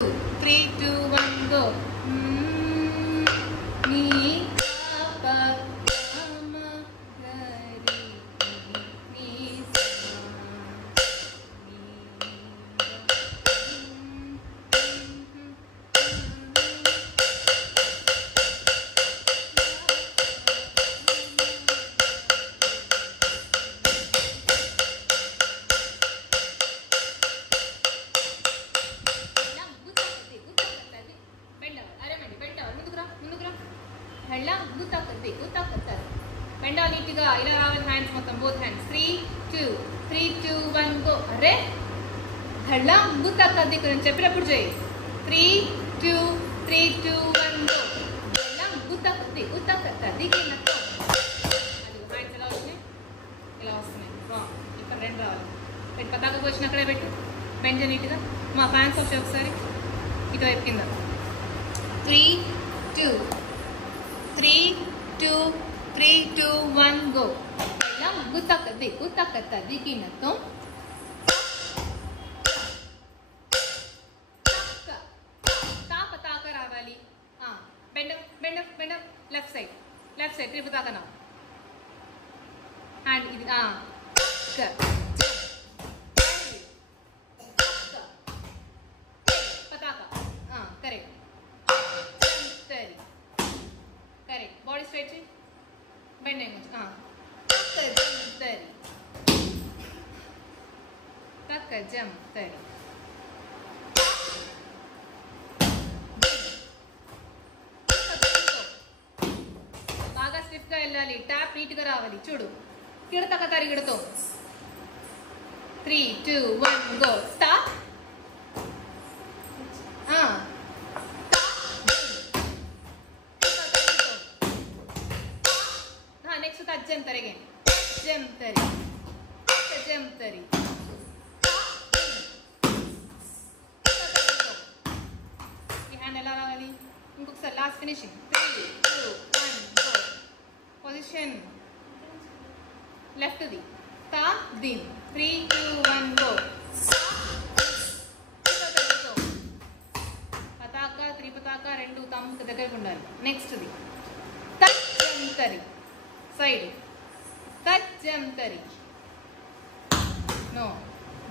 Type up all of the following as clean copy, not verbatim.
3, 2, 1, go. Ni pa pa ma ga ri ni sa ni హెళ్ళ గుత్తాకత్తి గుత్తాకత్తారు బెండా నీట్గా ఇలా రావాలి hands మొత్తం బోత్ హ్యాండ్స్ 3, 2, 3, 2, 1 గో అరే హెళ్ళ గుత్తాకత్తి నేను చెప్పినప్పుడు చేయి 3, 2, 3, 2, 1 గో హెళ్ళ గుత్తాకత్తి గుత్తాకత్తారు దిగి నట్టు అది హ్యాండ్స్ ఎలా వస్తున్నాయి ఇలా వస్తున్నాయి ఇక్కడ రెండు రావాలి పెట్టి పతాక వచ్చిన అక్కడే పెట్టు బెండ నీట్గా మా ఫ్యాన్స్ వచ్చి ఒకసారి ఇక్కడ కింద 3, 2, 3, 2, 3, 2, 1 go. Pehla gutakatti gutakatti dikinatto. Ta pataka ravali. Bend up left side tripataka now. And ఇది pataka correct. Correct. Body straight. Bend and Taka jump 30. బాగా స్టిఫ్ గా వెళ్ళాలి ట్యాప్ నీట్ గా రావాలి చూడు కిడతక తరిగిడతో 3, 2, 1 గో టా next tajam tari again tajam tari ఈ hand ఎలా రావాలి ఇంకొకసారి last finishing 3, 2, 1 go position left the తా దిన్ 3, 2, 1 గో పతాక త్రిపతాక రెండు తమ్ముకు దగ్గరకు ఉండాలి next the tajam tari side tajam tari no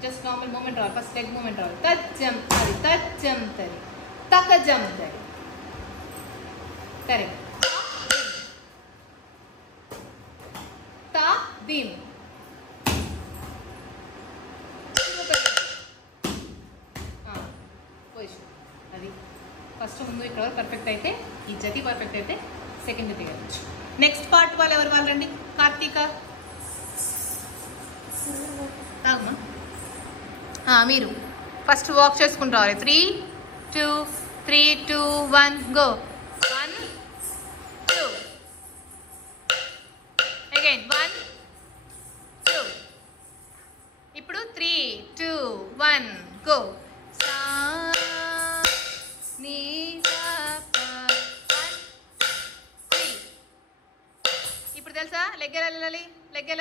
just normal movement or first leg movement or tajam tari takajam tari correct ta dim position అది first ముందు ఇక్కడ perfect అయితే ఈ జతి పర్ఫెక్ట్ అయితే సెకండ్ జతి చేయొచ్చు నెక్స్ట్ పార్ట్ వాళ్ళు ఎవరు వాళ్ళు రండి కార్తీక మీరు ఫస్ట్ వాక్ చేసుకుంటూ రావాలి 3, 2, 3, 2, 1 గో 1, 2 అగైన్ 1, 2 ఇప్పుడు 3, 2, 1 గో సా నీ ఇప్పుడు తెలుసా లెగ్ ఎలా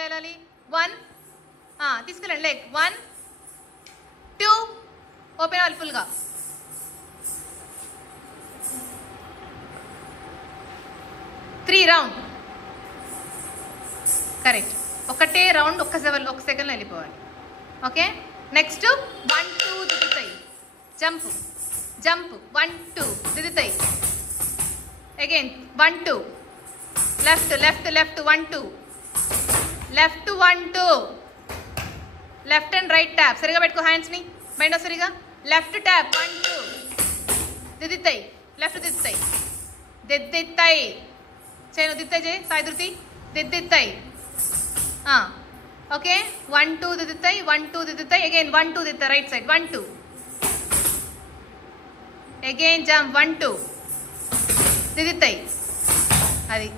వెళ్ళాలి 1 తీసుకెళ్ళండి లెగ్ 1, 2 ఓపెన్ అవ్వాలి ఫుల్గా 3 రౌండ్ కరెక్ట్ ఒకటే రౌండ్ ఒక సెకండ్లో వెళ్ళిపోవాలి ఓకే నెక్స్ట్ 1, 2 దిగుతాయి జంప్ 1, 2 దిగుతాయి again 1, 2 left 1, 2 left 1, 2 left and right tap సరిగా పెట్టుకో హ్యాండ్స్ ని మైండ్ సరిగా లెఫ్ట్ ట్యాప్ 1, 2 దిద్దితాయి లెఫ్ట్ దిద్దితాయి చేయను దిద్దితాయి చేయి సాయి ధృతి దిద్దితాయి ఓకే 1, 2 దిద్దితాయి 1, 2 దిద్దితాయి అగైన్ 1, 2 దిద్దితాయి రైట్ సైడ్ 1, 2 అగైన్ జంప్ 1, 2 దిద్దితాయి అది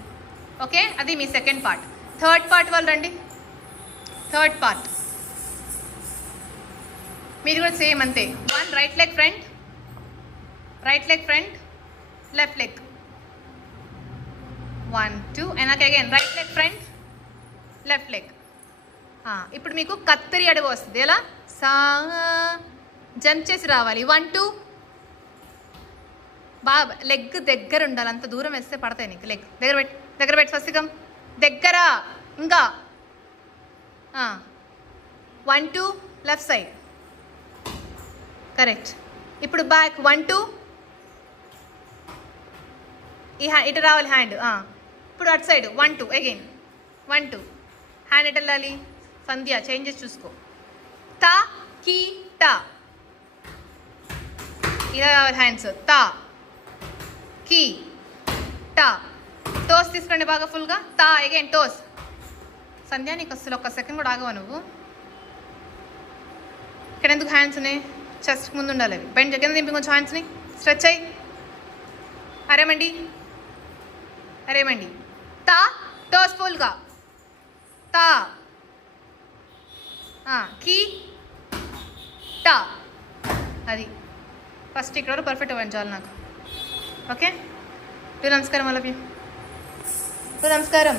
ఓకే అది మీ సెకండ్ పార్ట్ థర్డ్ పార్ట్ వాళ్ళు రండి థర్డ్ పార్ట్ మీరు కూడా సేమ్ అంతే 1 right leg front left leg 1, 2 and again right leg front left leg ఇప్పుడు మీకు కత్తరి అడుగు వస్తుంది ఎలా సా జంప్ చేసి రావాలి 1, 2 బాగా లెగ్ దగ్గర ఉండాలి, అంత దూరం వేస్తే పడతాయి నీకు. లెగ్ దగ్గర పెట్టి స్వస్తికం దగ్గర. ఇంకా 1 2 లెఫ్ట్ సైడ్ కరెక్ట్. ఇప్పుడు బ్యాక్ 1 2 ఇటు రావాలి హ్యాండ్. ఇప్పుడు అటు సైడ్ 1 2 అగైన్ 1 2 హ్యాండ్ ఎటు వెళ్ళాలి? సంధ్య చేంజెస్ చూసుకో. తా కీ టా ఇలా రావాలి హ్యాండ్స్. తా కీ టా. టోస్ తీసుకోండి బాగా ఫుల్గా. తా అగైన్ టోస్. సంధ్య నీకు అసలు ఒక్క సెకండ్ కూడా ఆగవా నువ్వు? ఇక్కడ ఎందుకు హ్యాండ్స్ ఉన్నాయి? చెస్ట్ ముందు ఉండాలి అవి. బెండ్ కింద దింపి కొంచెం హ్యాండ్స్ని స్ట్రెచ్ అయ్యి. అరేమండి తా టోస్ ఫుల్గా. తా కీ టా. అది ఫస్ట్ ఇక్కడ వరకు పర్ఫెక్ట్ అవ్వండి చాలు నాకు. ఓకే నమస్కారం వాళ్ళకి. నమస్కారం.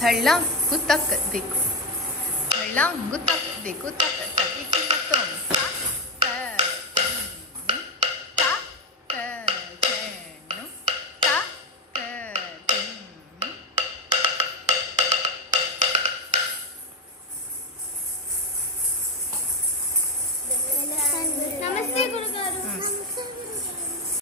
धड़लांग तक देखो, धड़लांग तक देखो, तक तक